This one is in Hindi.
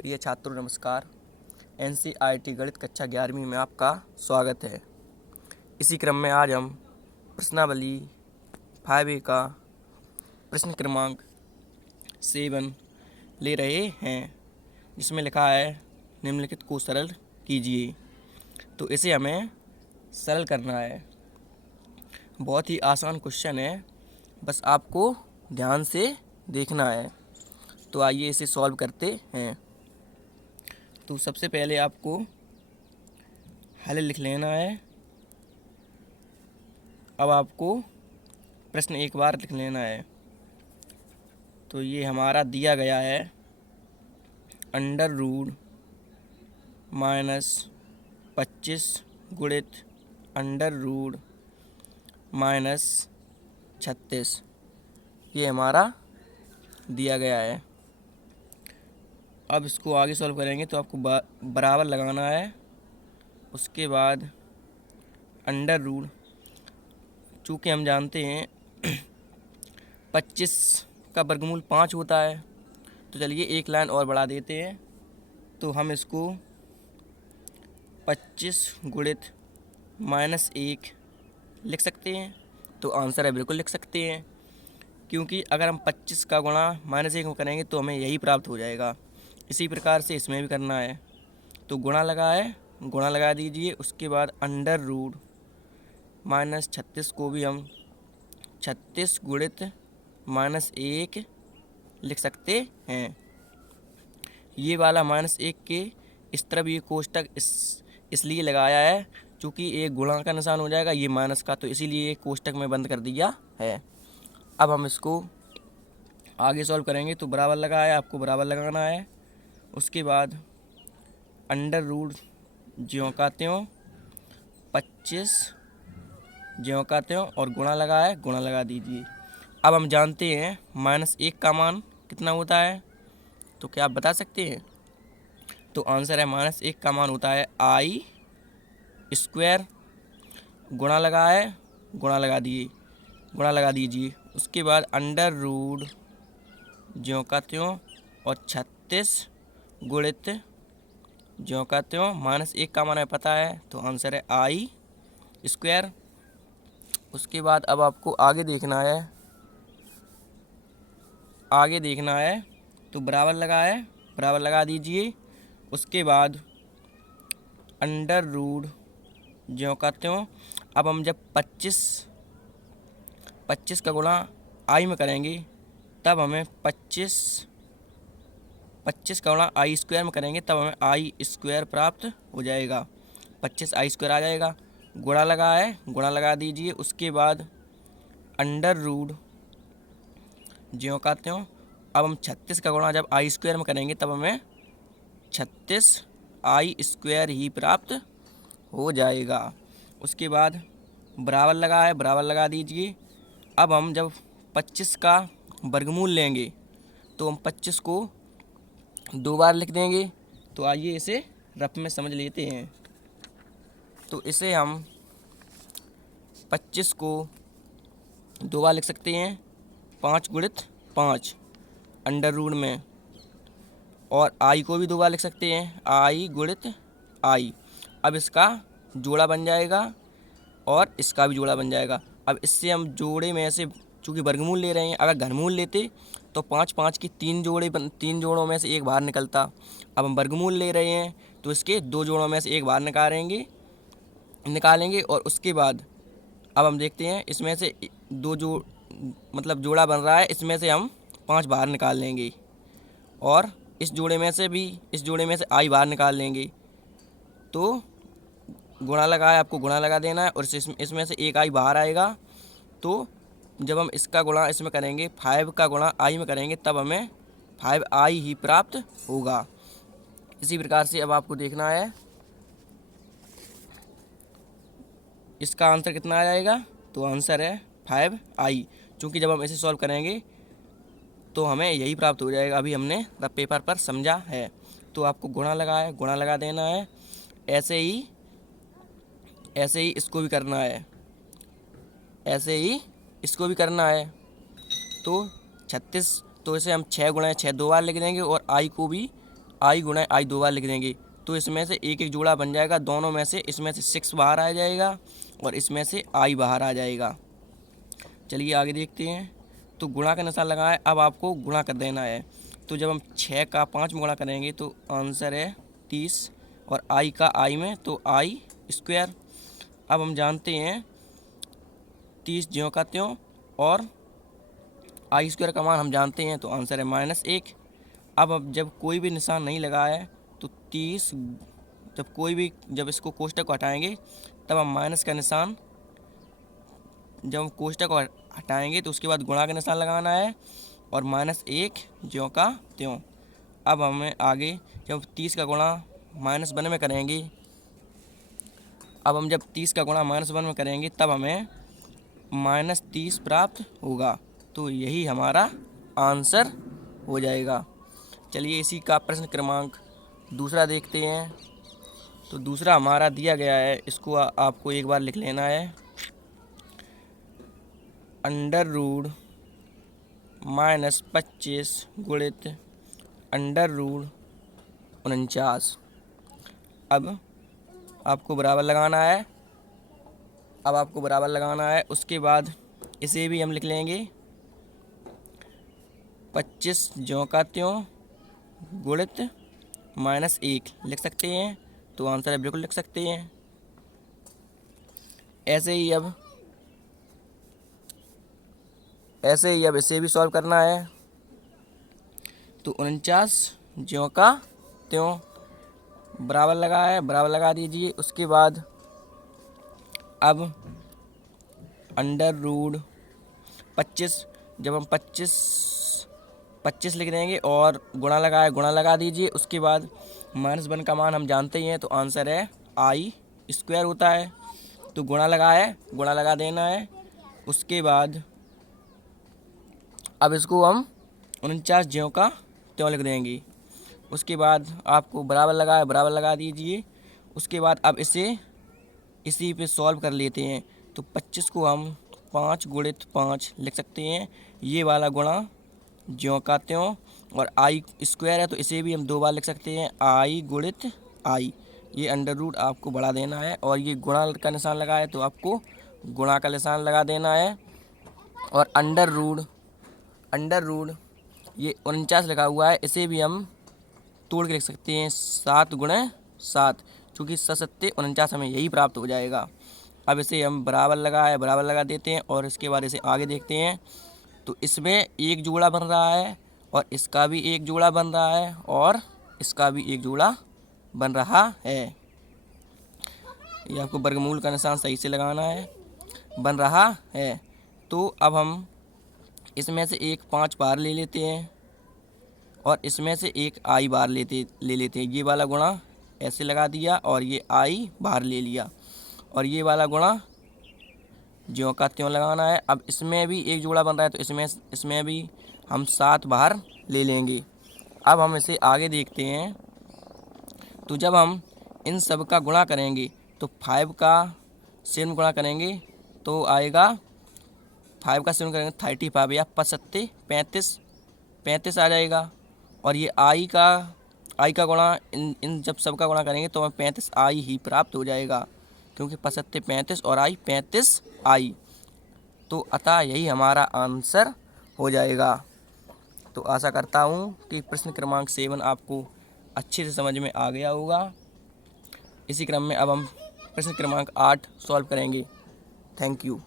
प्रिय छात्रों नमस्कार। एनसीईआरटी गणित कक्षा 11वीं में आपका स्वागत है। इसी क्रम में आज हम प्रश्नावली 5A का प्रश्न क्रमांक 7 ले रहे हैं, जिसमें लिखा है निम्नलिखित को सरल कीजिए। तो इसे हमें सरल करना है। बहुत ही आसान क्वेश्चन है, बस आपको ध्यान से देखना है। तो आइए इसे सॉल्व करते हैं। तो सबसे पहले आपको हल लिख लेना है। अब आपको प्रश्न एक बार लिख लेना है। तो ये हमारा दिया गया है √-25 गुणित √-36, ये हमारा दिया गया है। अब इसको आगे सॉल्व करेंगे तो आपको बराबर लगाना है। उसके बाद √, चूँकि हम जानते हैं 25 का वर्गमूल 5 होता है, तो चलिए एक लाइन और बढ़ा देते हैं। तो हम इसको 25 गुणित -1 लिख सकते हैं। तो आंसर है बिल्कुल लिख सकते हैं, क्योंकि अगर हम 25 का गुणा -1 में करेंगे तो हमें यही प्राप्त हो जाएगा। इसी प्रकार से इसमें भी करना है। तो गुणा लगा है, गुणा लगा दीजिए। उसके बाद √-36 को भी हम 36 गुणित -1 लिख सकते हैं। ये वाला -1 के इस तरफ ये कोष्टक इसलिए लगाया है क्योंकि एक गुणा का निशान हो जाएगा, ये माइनस का, तो इसीलिए ये कोष्टक में बंद कर दिया है। अब हम इसको आगे सॉल्व करेंगे। तो बराबर लगाया, आपको बराबर लगाना है। उसके बाद √, ज्यों का त्यों, 25 ज्यों का त्यों, और गुणा लगा है, गुणा लगा दीजिए। अब हम जानते हैं -1 का मान कितना होता है, तो क्या आप बता सकते हैं? तो आंसर है -1 का मान होता है I²। गुणा लगा है, गुणा लगा दिए, गुणा लगा दीजिए। उसके बाद √, ज्यों का त्यों, और 36 गुणित ज्यों का त्यों, -1 का मान हमें पता है, तो आंसर है I²। उसके बाद अब आपको आगे देखना है, आगे देखना है। तो बराबर लगा है, बराबर लगा दीजिए। उसके बाद √, ज्यों का त्यों। अब हम जब 25 का गुणा I में करेंगे, तब हमें 25 का गुणा I² में करेंगे, तब हमें I² प्राप्त हो जाएगा। 25 I² आ जाएगा। गुणा लगा है, गुणा लगा दीजिए। उसके बाद √, ज्यों का त्यों। अब हम 36 का गुणा जब I² में करेंगे, तब हमें 36 I² ही प्राप्त हो जाएगा। उसके बाद बराबर लगा है, बराबर लगा दीजिए। अब हम जब 25 का वर्गमूल लेंगे, तो हम 25 को 2 बार लिख देंगे। तो आइए इसे रफ में समझ लेते हैं। तो इसे हम 25 को 2 बार लिख सकते हैं, 5 गुणित 5 √, में, और I को भी 2 बार लिख सकते हैं, I गुणित I। अब इसका जोड़ा बन जाएगा और इसका भी जोड़ा बन जाएगा। अब इससे हम जोड़े में से, चूँकि वर्गमूल ले रहे हैं, अगर घनमूल लेते तो 5 की 3 जोड़ों में से एक बाहर निकलता। अब हम वर्गमूल ले रहे हैं तो इसके 2 जोड़ों में से एक बाहर निकालेंगे। और उसके बाद अब हम देखते हैं, इसमें से जोड़ा बन रहा है, इसमें से हम 5 बाहर निकाल लेंगे, और इस जोड़े में से I बाहर निकाल लेंगे। तो गुणा लगा है, आपको गुणा लगा देना है, और इसमें से एक I बाहर आएगा। तो जब हम इसका गुणा इसमें करेंगे, 5 का गुणा I में करेंगे, तब हमें 5I ही प्राप्त होगा। इसी प्रकार से अब आपको देखना है इसका आंसर कितना आ जाएगा। तो आंसर है 5I, चूँकि जब हम इसे सॉल्व करेंगे तो हमें यही प्राप्त हो जाएगा। अभी हमने रफ पेपर पर समझा है। तो आपको गुणा लगा है, गुणा लगा देना है। ऐसे ही इसको भी करना है, ऐसे ही इसको भी करना है। तो 36, तो इसे हम 6 गुणा 6 2 बार लिख देंगे, और I को भी आई गुणा आई 2 बार लिख देंगे तो इसमें से एक एक जोड़ा बन जाएगा, दोनों में से इसमें से 6 बाहर आ जाएगा और इसमें से आई बाहर आ जाएगा। चलिए आगे देखते हैं। तो गुणा का निशान लगाए, अब आपको गुणा कर देना है। तो जब हम 6 का 5 में गुणा करेंगे तो आंसर है 30 और आई का आई में तो आई स्क्वायर। अब हम जानते हैं 30 ज्यों का त्यों और आई स्क्वायर का मान हम जानते हैं तो आंसर है -1। अब जब कोई भी निशान नहीं लगा है तो 30 जब इसको कोष्टक को हटाएंगे तब हम माइनस का निशान, जब हम कोष्टक को हटाएंगे तो उसके बाद गुणा का निशान लगाना है और -1 ज्यों का त्यों। अब हमें आगे जब 30 का गुणा -1 में करेंगे, अब हम जब 30 का गुणा -1 में करेंगे तब हमें -30 प्राप्त होगा। तो यही हमारा आंसर हो जाएगा। चलिए इसी का प्रश्न क्रमांक दूसरा देखते हैं। तो दूसरा हमारा दिया गया है, इसको आपको एक बार लिख लेना है। अंडर रूट -25 गुणित अंडर रूट 49। अब आपको बराबर लगाना है, उसके बाद इसे भी हम लिख लेंगे 25 ज्यों का त्यों गुणित -1 लिख सकते हैं तो आंसर है बिल्कुल लिख सकते हैं। ऐसे ही अब इसे भी सॉल्व करना है। तो 49 ज्यों का त्यों बराबर लगा दीजिए। उसके बाद अब अंडर रूट 25, जब हम 25 लिख देंगे और गुणा लगा दीजिए। उसके बाद -1 का मान हम जानते ही हैं तो आंसर है आई स्क्वायर होता है। तो गुणा लगा देना है। उसके बाद अब इसको हम 49 ज्यों का त्यों लिख देंगे। उसके बाद आपको बराबर लगा दीजिए। उसके बाद अब इसी पे सॉल्व कर लेते हैं। तो 25 को हम 5 गुणित 5 लिख सकते हैं, ये वाला गुणा ज्यों का त्यों, और आई स्क्वायर है तो इसे भी हम 2 बार लिख सकते हैं, आई गुणित आई। ये अंडर रूट आपको बढ़ा देना है और ये गुणा का निशान लगा है तो आपको गुणा का निशान लगा देना है। और अंडर रूट ये 49 लिखा हुआ है, इसे भी हम तोड़ के लिख सकते हैं 7 गुणे 7, चूँकि 7 49 हमें यही प्राप्त हो जाएगा। अब इसे हम बराबर लगा देते हैं और इसके बाद इसे आगे देखते हैं। तो इसमें एक जोड़ा बन रहा है और इसका भी एक जोड़ा बन रहा है और इसका भी एक जोड़ा बन रहा है। ये आपको वर्गमूल का निशान सही से लगाना है, बन रहा है। तो अब हम इसमें से एक 5 बार ले लेते हैं और इसमें से एक आई बार ले लेते हैं। ये वाला गुणा ऐसे लगा दिया और ये आई बाहर ले लिया और ये वाला गुणा ज्यों का त्यों लगाना है। अब इसमें भी एक जोड़ा बन रहा है तो इसमें भी हम 7 बाहर ले लेंगे। अब हम इसे आगे देखते हैं। तो जब हम इन सब का गुणा करेंगे तो 5 का 7 गुणा करेंगे तो आएगा 5 का 7 करेंगे 35 या 35 आ जाएगा। और ये आई का गुणा इन जब सब का गुणा करेंगे तो हमें 35 आई ही प्राप्त हो जाएगा, क्योंकि 35 और आई 35 आई। तो अतः यही हमारा आंसर हो जाएगा। तो आशा करता हूँ कि प्रश्न क्रमांक 7 आपको अच्छे से समझ में आ गया होगा। इसी क्रम में अब हम प्रश्न क्रमांक 8 सॉल्व करेंगे। Thank you.